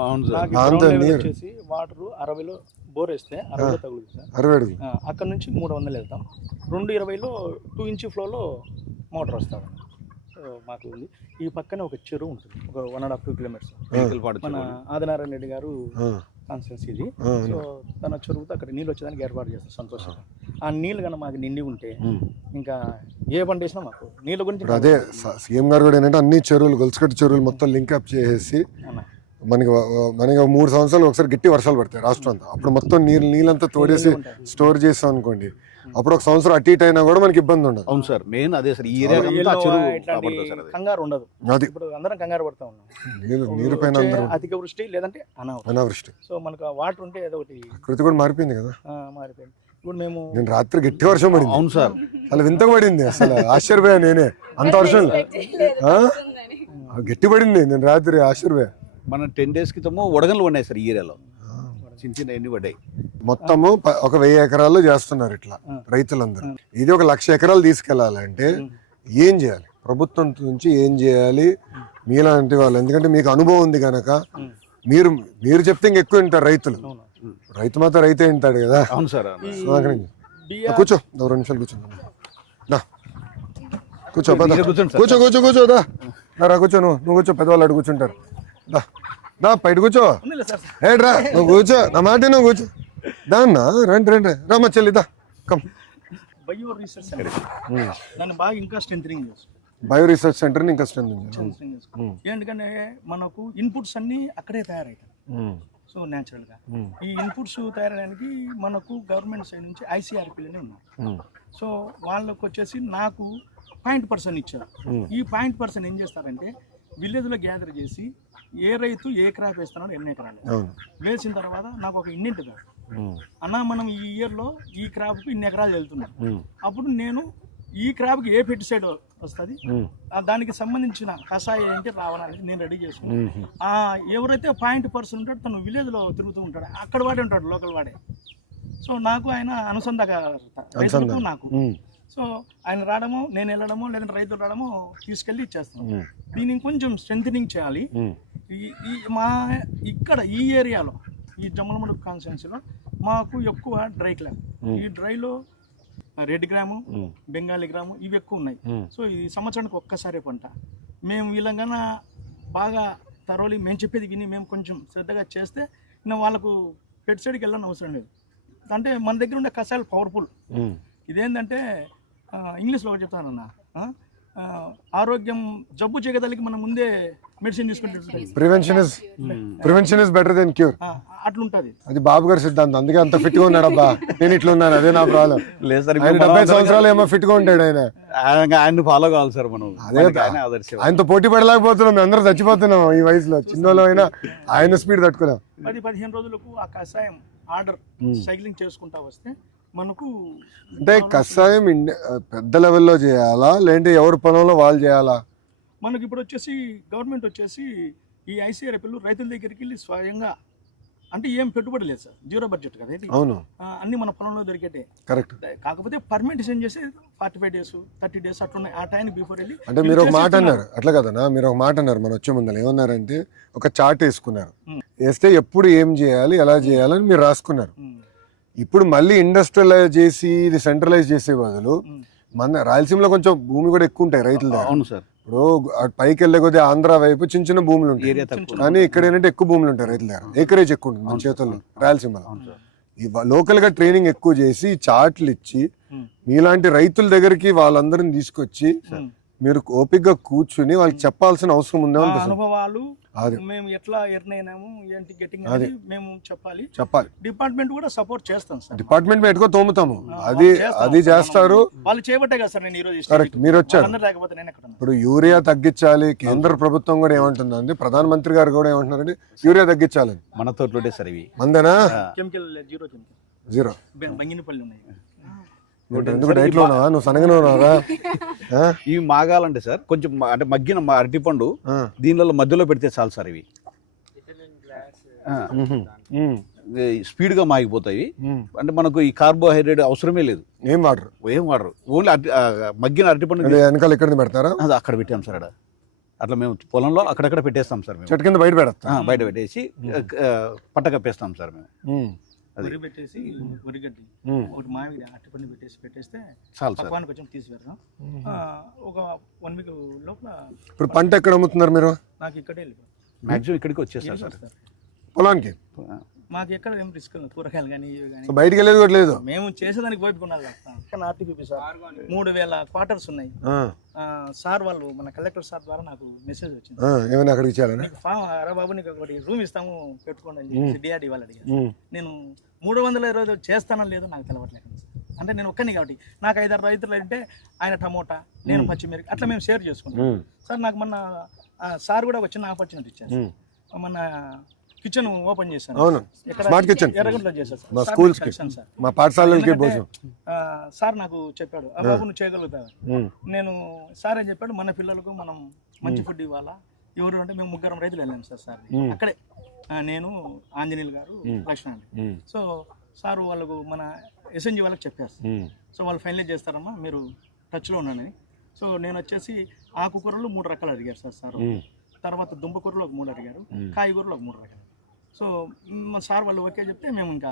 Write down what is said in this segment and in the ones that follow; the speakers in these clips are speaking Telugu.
వచ్చేసి వాటర్ 60లో బోర్ వేస్తే 60 తగులుతుంది సార్. 60 అక్కడ నుంచి 300 వెళ్తాం. 220లో 2 ఇంచ్ ఫ్లోలో మోటార్ వస్తాం. సో మాకు ఉంది. ఈ పక్కనే ఒక చెరువు ఉంటుంది, ఒక 1.5 కిలోమీటర్స్. మన ఆదినారాయణ రెడ్డి గారు కాన్స్టెన్సీ ఇది. సో తన చెరువుతో అక్కడ నీళ్ళు వచ్చేదానికి ఏర్పాటు చేస్తాం సంతోషంగా. ఆ నీళ్ళు కన్నా మాకు నిండి ఉంటే ఇంకా ఏ పంట వేసినా మాకు నీళ్ళ గురించి. అదే సీఎం గారు కూడా ఏంటంటే అన్ని చెరువులు గొలుసుకట్టు చెరువులు మొత్తం లింక్అప్ చేసేసి మనకి 3 సంవత్సరాలు ఒకసారి గట్టి వర్షాలు పడతాయి రాష్ట్రం అంతా. అప్పుడు మొత్తం నీళ్ళంతా తోడేసి స్టోర్ చేస్తాం అనుకోండి, అప్పుడు ఒక సంవత్సరం అటు ఇటు అయినా కూడా మనకి ఇబ్బంది ఉండదు. అవును సార్, మెయిన్ అదే సార్. ఈ కంగారు ఉండదు. ఇప్పుడు అందరం కంగారు పడతా ఉన్నాం. నీరు పైన అధిక వృష్టి లేదంటే అనావృష్టి. సో మనకు వాటర్ ఉంటే ఏదో ఒకటి. ప్రకృతి కూడా మారిపోయింది కదా. మారిపోయింది. ఇప్పుడు మేము నేను రాత్రి గట్టి వర్షం పడింది. అవును సార్, అలా వింతగా పడింది. అసలు ఆశ్చర్యపోయా నేనే, అంత వర్షం గట్టి పడింది. నేను రాత్రి ఆశ్చర్యపోయా. మన 10 days క్రితము వడగళ్ళు ఉన్నాయి సార్ ఈ ఏరియాలో, చిన్న చిన్న ఎన్ని పడ్డాయి. మొత్తము ఒక 1000 ఎకరాలు చేస్తున్నారు ఇట్లా రైతులందరూ. ఇది ఒక 1,00,000 ఎకరాలు తీసుకెళ్లాలంటే ఏం చేయాలి, ప్రభుత్వం నుంచి ఏం చేయాలి మీలాంటి వాళ్ళు? ఎందుకంటే మీకు అనుభవం ఉంది కనుక మీరు చెప్తే ఇంకెక్కువ వింటారు రైతులు. రైతు మాత్రం రైతే వింటాడు కదా. అవును సార్. కూర్చో, 2 నిమిషాలు కూర్చో. కూర్చో కూర్చో కూర్చో కూర్చో రా కూర్చో. నువ్వు కూర్చో, పెద్దవాళ్ళు అటు కూర్చుంటారు. దా బయట కూర్చో. రా నువ్వు కూర్చో, నా మాట నువ్వు కూర్చో. దాన్నా రండి రండి రామ చెల్లిదా కమ్. బయో రీసెర్చ్ సెంటర్ దాన్ని బాగా ఇంకా స్ట్రెంథనింగ్ చేస్తాం. బయో రీసెర్చ్ సెంటర్ని ఇంకా స్ట్రెంథనింగ్. ఎందుకంటే మనకు ఇన్పుట్స్ అన్ని అక్కడే తయారవుతాయి. సో న్యాచురల్గా ఈ ఇన్పుట్స్ తయారడానికి మనకు గవర్నమెంట్ సైడ్ నుంచి ICRPలోనే ఉన్నారు. సో వాళ్ళకు వచ్చేసి నాకు 0.% ఇచ్చారు. ఈ 0.% ఏం చేస్తారంటే విలేజ్లో గ్యాదర్ చేసి ఏ రైతు ఏ క్రాప్ వేస్తున్నాడో ఎన్ని ఎకరాలు వేసిన తర్వాత నాకు ఒక ఇన్నింటి కాదు అన్న, మనం ఈ ఇయర్లో ఈ క్రాప్కి ఇన్ని ఎకరాలు వెళ్తున్నాం. అప్పుడు నేను ఈ క్రాప్కి ఏ పెస్టిసైడ్ వస్తుంది, దానికి సంబంధించిన కషాయం ఏంటి రావాలని నేను రెడీ చేసుకున్నాను. ఎవరైతే 0.% ఉంటాడో తను విలేజ్లో తిరుగుతూ ఉంటాడు, అక్కడ వాడే ఉంటాడు, లోకల్ వాడే. సో నాకు ఆయన అనుసంధానం నాకు. సో ఆయన రావడమో నేను వెళ్ళడమో లేదంటే రైతులు రావడమో తీసుకెళ్ళి ఇచ్చేస్తాను. దీన్ని కొంచెం స్ట్రెంథనింగ్ చేయాలి. ఇక్కడ ఈ ఏరియాలో ఈ జమ్మలమడుగు కాన్స్టిట్యున్సీలో మాకు ఎక్కువ డ్రై క్లాప్. ఈ డ్రైలో రెడ్ గ్రాము, బెంగాలీ గ్రాము ఇవి ఎక్కువ ఉన్నాయి. సో ఈ సంవత్సరానికి ఒక్కసారి పంట. మేము వీళ్ళంగా బాగా తరోలి మేము చెప్పేది విని మేము కొంచెం శ్రద్ధగా చేస్తే వాళ్ళకు పెస్టిసైడ్కి వెళ్ళని అవసరం లేదు. అంటే మన దగ్గర ఉండే కషాయాలు పవర్ఫుల్. ఇదేంటంటే ఇంగ్లీష్లో ఒకటి చెప్తానన్నా, ఆరోగ్యం జబ్బు చేయగలిగి మనం ముందే మెడిసిన్ తీసుకుంటే prevention is better than cure అట్లుంటది. అది బాబు గారి సిద్ధాంతం. అందుకే అంత ఫిట్ గా ఉన్నాడు. అబ్బా నేను ఇట్లా ఉన్నాను, అదే నా ప్రాబ్లం. 70 సంవత్సరాలు ఏమో ఫిట్ గా ఉంటాడు ఆయన. ఆయన ఫాలో కావాలి సార్ మనం. ఆయనతో పోటీ పడలేకపోతున్నాం, అందరూ చచ్చిపోతున్నాం ఈ వయసులో. చిన్నలో అయినా ఆయన స్పీడ్ తట్టుకున్నాం. 10-15 రోజులకు ఆ కషాయం ఆర్డర్ సైక్లింగ్ చేసుకుంటా వస్తే మనకు అంటే కషాయం పెద్ద లెవెల్లో చేయాలా లేదంటే ఎవరి పొలంలో వాళ్ళు చేయాలా? మనకి ఇప్పుడు వచ్చేసి గవర్నమెంట్ వచ్చేసి ఈ ICRPలు రైతుల దగ్గరికి వెళ్ళి స్వయంగా, అంటే ఏం పెట్టుబడి లేదు సార్, 0 బడ్జెట్ కదా ఇది. అవును, అన్ని మన పొలంలో దొరికేటే. కరెక్ట్. కాకపోతే పర్మిటేషన్ చేసి 45 days 30 days అట్లున్నాయి. ఆ టైం బిఫోర్ వెళ్ళి. అంటే మీరు ఒక మాట అన్నారు అట్లా కదనా, మీరు ఒక మాట అన్నారు మన వచ్చే ముందర. ఏమన్నారంటే ఒక చార్ట్ వేసుకున్నారు, వేస్తే ఎప్పుడు ఏం చేయాలి ఎలా చేయాలని మీరు రాసుకున్నారు. ఇప్పుడు మళ్ళీ ఇండస్ట్రియలైజ్ చేసి ఇది సెంట్రలైజ్ చేసే బదులు మన రాయలసీమలో కొంచెం భూమి కూడా ఎక్కువ ఉంటాయి రైతుల దగ్గర. అవును సార్. ఇప్పుడు పైకి వెళ్ళే కొద్దిగా ఆంధ్ర వైపు చిన్న చిన్న భూములు ఉంటాయి, కానీ ఇక్కడ ఏంటంటే ఎక్కువ భూములు ఉంటాయి రైతుల దగ్గర. ఏకరేజ్ ఎక్కువ ఉంటుంది మన చేతుల్లో రాయలసీమలో. లోకల్ గా ట్రైనింగ్ ఎక్కువ చేసి చార్ట్లు ఇచ్చి మీలాంటి రైతుల దగ్గరికి వాళ్ళందరిని తీసుకొచ్చి మీరు ఓపికగా కూర్చుని వాళ్ళకి చెప్పాల్సిన అవసరం ఉందే. అనుభవాలు మేము ఎట్లా ఎర్నైనాము ఏంటి గెట్టింగ్ మేము చెప్పాలి. డిపార్ట్మెంట్ కూడా సపోర్ట్ చేస్తాం సార్. డిపార్ట్మెంట్ మేము ఎటుకో తోముతాము, అది చేస్తారు. వాళ్ళు చేయబట్టే కదా సార్ నేను ఈ రోజు. కరెక్ట్, మీరు వచ్చారు. ఇప్పుడు యూరియా తగ్గించాలి, కేంద్ర ప్రభుత్వం కూడా ఏమంటుందండి, ప్రధానమంత్రి గారు కూడా ఏమంటున్నారండి, యూరియా తగ్గించాలి. మన తోటలోనే సార్ ఇవి మందేనా? కెమికల్ జీరో బంగినపల్లి ఉన్నాయి. నువ్వు సనగానే ఉన్నావా? ఇవి మాగాలంటే సార్ కొంచెం అంటే మగ్గిన అరటిపండు దీనిలో మధ్యలో పెడితే చాలు సార్. ఇవి స్పీడ్ గా మాగిపోతాయి. అంటే మనకు ఈ కార్బోహైడ్రేట్ అవసరమే లేదు. ఏం వాడరు ఓన్లీ మగ్గిన అరటిపండు వెనకాల ఎక్కడ పెడతారా? అక్కడ పెట్టాం సార్. అట్లా మేము పొలంలో అక్కడక్కడ పెట్టేస్తాం సార్ మేము. చెట్టు కింద బయట పెడతా బయట పెట్టేసి పట్ట కప్పేస్తాం సార్ మేము. వరి పెట్టేసి వరిగడ్డి ఒకటి మామిడి అట్టుపండి పెట్టేస్తే చాలు సార్. పక్వానికి కొంచెం తీసి పెడతాం. ఒక 1 వీక్ లోపల ఇప్పుడు పంట ఎక్కడ అమ్ముతున్నారు మీరు? నాకు ఇక్కడే వెళ్ళిపోతాం. మాక్సిమం ఇక్కడికి వచ్చేస్తారు సార్. పొలానికి మాకు ఎక్కడ ఏం రిస్క్ లేదు, కూరగాయలు కానీ ఇవి కానీ. సో బయటికి వెళ్ళేది కూడా లేదు. మేము చేసేదానికి పోయిపోకున్నాం కానీ ఆర్టీపీ సార్ 3000 క్వార్టర్స్ ఉన్నాయి. సార్ వాళ్ళు మన కలెక్టర్ సార్ ద్వారా నాకు మెసేజ్ వచ్చింది, ఏమైనా అక్కడికి ఇచ్చారని. నీకు అరే బాబు నీకు ఒకటి రూమ్ ఇస్తాము పెట్టుకోండి అని చెప్పి డిఆర్డీ వాళ్ళు అడిగారు. నేను 320 చేస్తానని లేదో నాకు తెలవట్లేదు. అంటే నేను ఒక్కని కాబట్టి నాకు 5-6 రైతులు అంటే ఆయన టమోటా, నేను పచ్చిమిరపకాయ, అట్లా మేము షేర్ చేసుకుంటాం. సార్ నాకు మొన్న సార్ కూడా ఒక చిన్న ఆపర్చునిటీ ఇచ్చారు. మన కిచెన్ ఓపెన్ చేశాను. అవును, స్మార్ట్ కిచెన్ ఎర్రగడ్డలో చేశాను మా స్కూల్స్ కి, మా పాఠశాలలకి భోజనం. సార్ నాకు చెప్పాడు, ఆ బాబు నువ్వు చేయగలుగుతావు. నేను సార్ ఏం చెప్పాడు, మన పిల్లలకు మనం మంచి ఫుడ్ ఇవ్వాలా. ఎవరు అంటే మేము 3 రైతులు వెళ్ళాము సార్ అక్కడే, నేను, ఆంజనేయులు గారు, లక్ష్మణ్ అండి. సో సార్ వాళ్ళకు మన ఎస్ఎన్జి వాళ్ళకి చెప్పారు. సో వాళ్ళు ఫైనలైజ్ చేస్తారమ్మా, మీరు టచ్లో ఉన్నానని. సో నేను వచ్చేసి ఆకుకూరలు 3 రకాలు అడిగారు సార్. తర్వాత దుంపకూరలు ఒక 3 అడిగారు, కాయగూరలు ఒక 3 రకాలు. సో మా సార్ వాళ్ళు ఓకే చెప్తే మేము ఇంకా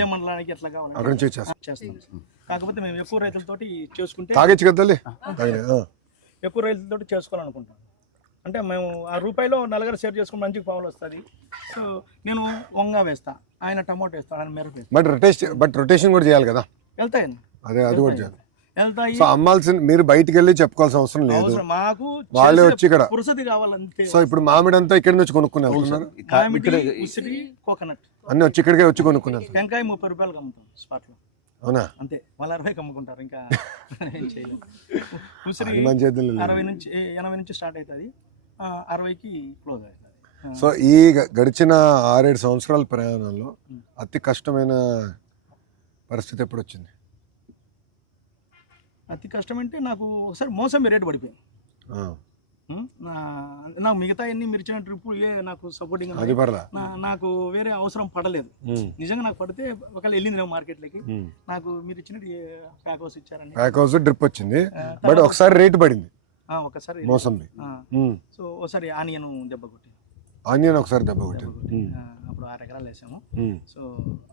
ఏ మండలానికి ఎట్లా కావాలంటే చేస్తాం. కాకపోతే మేము ఎక్కువ రైతులతోటి చేసుకుంటే ఎక్కువ రైతులతోటి చేసుకోవాలనుకుంటాం. అంటే మేము ఆ రూపాయిలో 4 షేర్ చేసుకుని మంచిగా పావులు వస్తుంది. సో నేను వంగ వేస్తా, ఆయన టమోటో వేస్తాడు, ఆయన మిరప వేస్తాడు. బట్ రొటేషన్ కూడా చేయాలి కదా. వెళ్తాయండి, అది కూడా చేయాలి. వెళ్తాయి. సో అమ్మాల్సిన, మీరు బయటికి వెళ్ళి చెప్పుకోవాల్సిన అవసరం లేదు, మాకు వాళ్ళే వచ్చి ఇక్కడ పురుసతి కావాలంతే. సో ఇప్పుడు మామిడి అంతా ఇక్కడ నుంచి కొనుక్కునే వెళ్తున్నారు, ఉసిరి, కోకోనట్ అన్ని వచ్చి ఇక్కడికే వచ్చి కొనుక్కున్నారు. టెంకాయ 30 రూపాయలకి అమ్ముతాం స్పాట్ లో. అవునా? అంతే, మళ్ళీ 60కి అమ్ముకుంటారు. ఇంకా ఏం చేయలేదు. ఉసిరి 60 నుంచి 80 నుంచి స్టార్ట్ అవుతుంది, 60కి క్లోజ్ అవుతుంది. సో ఈ గడిచిన 6-7 సంవత్సరాల ప్రయాణంలో అతి కష్టమైన పరిస్థితి ఎప్పుడు వచ్చింది? అతి కష్టం అంటే నాకు ఒకసారి మోసంబి రేటు పడిపోయింది. నాకు మిగతా అన్ని మీరు ఇచ్చిన ట్రిప్ నాకు సపోర్టింగ్, నాకు వేరే అవసరం పడలేదు. నిజంగా నాకు పడితే ఒకవేళ వెళ్ళింది మార్కెట్లోకి. నాకు మీరు ఇచ్చిన ప్యాక్ హౌస్ ఇచ్చారని, ప్యాక్ హౌస్ డ్రిప్ వచ్చింది, బట్ ఒకసారి రేటు పడింది ఒకసారి మోసంబి. సో ఒకసారి ఆనియన్ దెబ్బ కొట్టింది, ఒకసారి దెబ్బ కొట్టింది. అప్పుడు 6 ఎకరాలు వేసాము. సో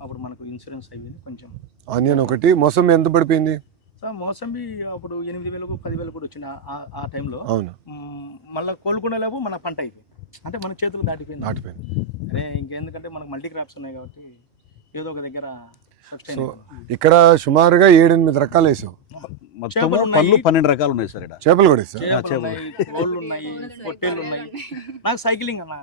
అప్పుడు మనకు ఇన్సూరెన్స్ అయిపోయింది కొంచెం. ఆనియన్ ఒకటి, మోసంబి ఎంత పడిపోయింది? సార్ మోసంబి అప్పుడు 8,000 10,000 కూడా వచ్చింది ఆ టైంలో. మళ్ళీ కోలుకునే లేవు మన పంట అయిపోయింది, అంటే మన చేతులు దాటిపోయింది. అరే ఇంకెందుకంటే మనకు మల్టీ క్రాప్స్ ఉన్నాయి కాబట్టి ఏదో ఒక దగ్గర. సో ఇక్కడ సుమారుగా 7-8 రకాలు వేసావు. మొత్తం పళ్ళు 12 రకాలు ఉన్నాయి సార్. చేపలు కూడా వేసావు? కోళ్ళు ఉన్నాయి, పొట్టేళ్ళు ఉన్నాయి. నాకు సైక్లింగ్ అన్న,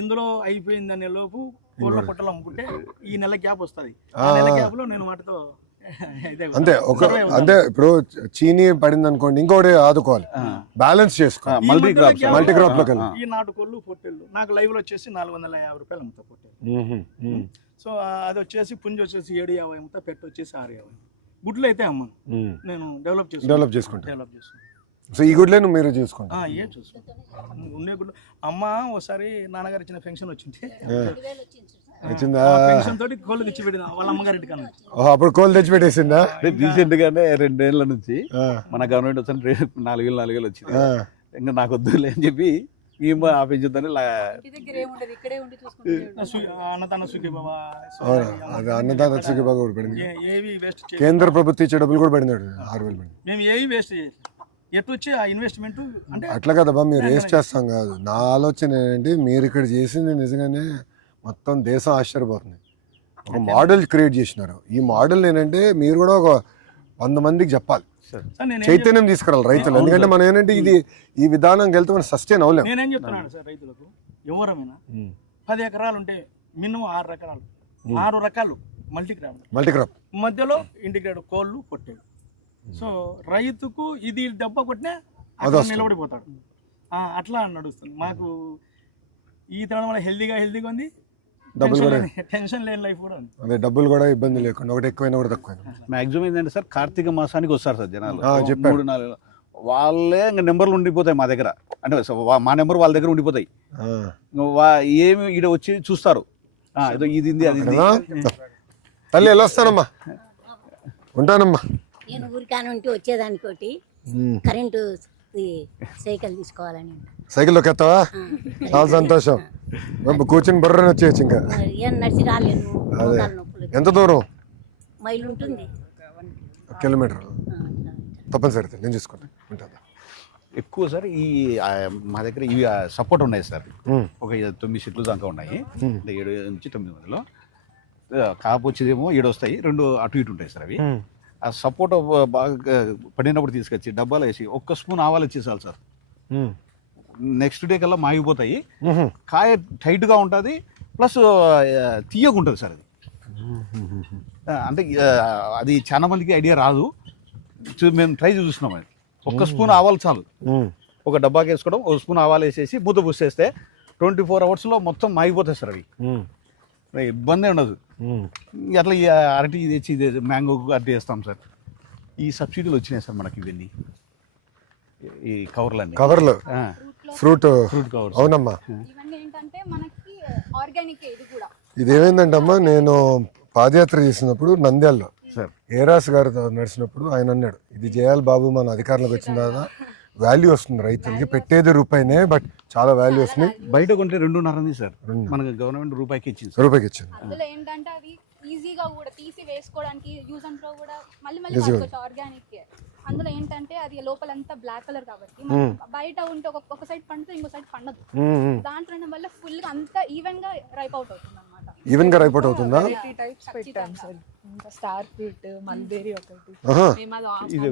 ఇందులో అయిపోయిందనే లోపు కోళ్ళ పొట్టలు అమ్ముకుంటే ఈ నెల గ్యాప్ వస్తుంది. ఆ నెల గ్యాప్ లో నేను వాటితో అంతే. అంటే ఇప్పుడు చీనీ పడింది అనుకోండి, ఇంకోటి ఆదుకోవాలి, బ్యాలెన్స్ చేసుకోవాలి. మల్టీ క్రాప్ లో ఈ నాటుకోళ్ళు, పొట్టేళ్ళు నాకు లైవ్ లో వచ్చేసి 450 రూపాయలు అమ్ముతా పొట్టేళ్ళు. సో అది వచ్చేసి పుంజు వచ్చేసి 750 అమ్ముతా, పెట్టు వచ్చేసి 650. గుడ్లు అయితే అమ్మను, నేను డెవలప్ చేసుకుంటాను. సో ఈ గుడ్లే మీరు చూసుకుంటా? ఏ చూసుకుంటాను, ఉండే గుడ్లు. అమ్మ ఒకసారి నాన్నగారు ఇచ్చిన ఫంక్షన్ వచ్చింది, వచ్చిందా? తోటి కోళ్ళు తెచ్చి పెట్టింది వాళ్ళ అమ్మగారి ఇంటికన్నా. అప్పుడు కోళ్ళు తెచ్చి పెట్టేసిందా? రీసెంట్ గానే 2 ఏళ్ల నుంచి మన గవర్నమెంట్ వచ్చి 4,000 వచ్చింది. ఇంకా నాకు వద్దులే అని చెప్పి ఆపించుద్దని అన్నదాన సుఖీబాబా, అన్నదాన సుఖీబాబా కూడా పడింది. కేంద్ర ప్రభుత్వం ఇచ్చే డబ్బులు కూడా పడింది, 6,000 పడింది. మేము ఏవి వేస్ట్ చేయాలి, ఎటు వచ్చి ఆ ఇన్వెస్ట్మెంట్ అంటే అట్లా కదబ్బా, మీరు వేస్ట్ చేస్తాం కాదు. నా ఆలోచన ఏంటంటే మీరు ఇక్కడ చేసింది నిజంగానే మొత్తం దేశం ఆశ్చర్యపోతుంది. ఒక మోడల్ క్రియేట్ చేసినారు. ఈ మోడల్ ఏంటంటే మీరు కూడా ఒక 100 మందికి చెప్పాలి, చైతన్యం తీసుకురాలి రైతులు. ఎందుకంటే మనం ఏంటంటే ఈ విధానం వెళ్తే మనం సస్టైన్ అవ్వలేము. నేనేం చెప్తున్నాను సార్, రైతులకు ఎవరమైనా 10 ఎకరాలు ఉంటే మినిమం 6 ఎకరాలు, 6 రకాలు మల్టీ క్రాప్, మధ్యలో ఇంటిగ్రేటెడ్ కోళ్ళు, పొట్టేళ్ళు. సో రైతుకు ఇది దెబ్బ కొట్టినా నిలబడిపోతాడు. అట్లా నడుస్తుంది మాకు. ఈ తరం వల్ల హెల్దీగా ఉంది, టెన్షన్ లేని లైఫ్ కూడా ఉంది. అదే డబ్బులు కూడా ఇబ్బంది లేకుండా, ఒకటి ఎక్కువైనా కూడా తక్కువైనా. మాక్సిమం ఏంటంటే సార్, కార్తీక మాసానికి వస్తారు సార్ జనాలు, 3-4 వాళ్ళే ఇంకా నెంబర్లు ఉండిపోతాయి మా దగ్గర. అంటే మా నెంబర్ వాళ్ళ దగ్గర ఉండిపోతాయి. ఏమి ఈడ వచ్చి చూస్తారు, ఏదో ఇది అది. తల్లి వెళ్ళొస్తానమ్మా, ఉంటానమ్మా. నేను ఊరికానుంటే వచ్చేదానికోటి కరెంటు ఈ సైకిల్ తీసుకోవాలని సైకిల్లోకి ఎత్తావా చాలా సంతోషం కూర్చుని బర్రని వచ్చేయచ్చు ఇంకా ఏం నడిచి రాలేను మోకాలు నొప్పులు ఎంత దూరం మైలు ఉంటుంది 1 కిలోమీటర్ తప్పనిసరి నేను చూసుకుంటాను ఉంటాను ఎక్కువ సార్ ఈ మా దగ్గర ఇవి సపోర్ట్ ఉన్నాయి సార్ ఒక 9 సెట్లు దాకా ఉన్నాయి అంటే 7 నుంచి 9 మధ్యలో కాపు వచ్చేదేమో 7 వస్తాయి 2 అటు ఇటు ఉంటాయి సార్ అవి ఆ సపోర్ట్ బాగా పడినప్పుడు తీసుకొచ్చి డబ్బాలు వేసి 1 స్పూన్ ఆవాలు ఇచ్చేసాలి సార్ నెక్స్ట్ డే కల్లా మాగిపోతాయి కాయ టైట్గా ఉంటుంది ప్లస్ తీయగా ఉంటుంది సార్ అది అంటే అది చాలా మందికి ఐడియా రాదు మేము ట్రై చూస్తున్నాం అది 1 స్పూన్ ఆవాలు చాలు ఒక డబ్బాకి వేసుకోవడం 1 స్పూన్ ఆవాలు వేసేసి మూత పూసేస్తే 24 అవర్స్లో మొత్తం మాగిపోతాయి సార్ అవి ఇబ్బంది ఉండదు అట్లా ఈ అరటి తెచ్చి మ్యాంగో అరటి వేస్తాం సార్ ఈ సబ్సిడీలు వచ్చినాయి సార్ మనకి ఇవన్నీ ఈ కవర్లన్నీ కవర్లు ఫ్రూట్ కవర్స్ అవునమ్మా ఇవన్నీ ఏంటంటే మనకి ఆర్గానిక్ ఇది కూడా ఇదేమైందంటే అమ్మా నేను పాదయాత్ర చేసినప్పుడు నంద్యాలలో సార్ ఏరాస్ గారితో నడిచినప్పుడు ఆయన అన్నాడు ఇది చేయాలి బాబు మన అధికారంలోకి వచ్చిన తర్వాత వాల్యూ వస్తుంది రైతులకి పెట్టేది రూపాయినే బట్ చాలా వాల్యూ వస్తుంది బయట కొంటే 2.5 సార్ మనకి గవర్నమెంట్ రూపాయికి ఇచ్చింది రూపాయికి ఇచ్చింది అందులో ఏంటంటే అవి ఈజీగా కూడా తీసి వేసుకోవడానికి యూజ్ అండ్ త్రో కూడా మళ్ళీ వాడుకోవచ్చు ఆర్గానిక్ అందులో ఏంటంటే అది లోపలంతా బ్లాక్ కలర్ కాబట్టి మనం బయట ఉంటే ఒక సైడ్ పండుతుంది ఇంకో సైడ్ పండదు దాంట్లో ఉండడం వల్ల ఫుల్ గా అంతా ఈవెన్ గా రైప్ అవుట్ అవుతుంది అనమాట ఈవెన్ గా రైపోర్ట్ అవుతుందా టైప్స్ పెట్టాం సార్ ఇంకా స్టార్ ఫ్రూట్ మల్బెరీ ఒకటి ఆహా. మేము అది